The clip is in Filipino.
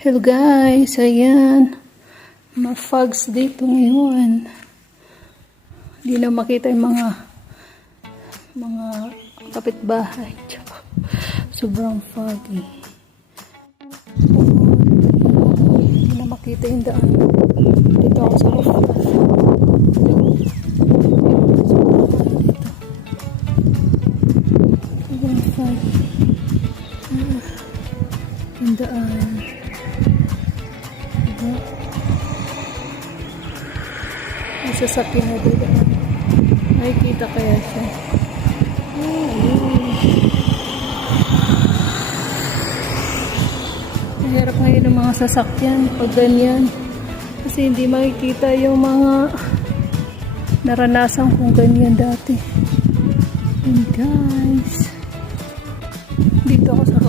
Hello guys, ayan. Ma-fogs dito ngayon. Hindi na makita yung mga kapitbahay. Sobrang foggy. Hindi na makita yung daan. Dito ako sa rooftop. Sobrang foggy. Yung daan. May sasakyan na dito. Nakikita kaya siya. Mahirap ngayon ng mga sasakyan pag ganyan. Kasi hindi makikita yung mga naranasan kong ganyan dati. And guys, dito ako sa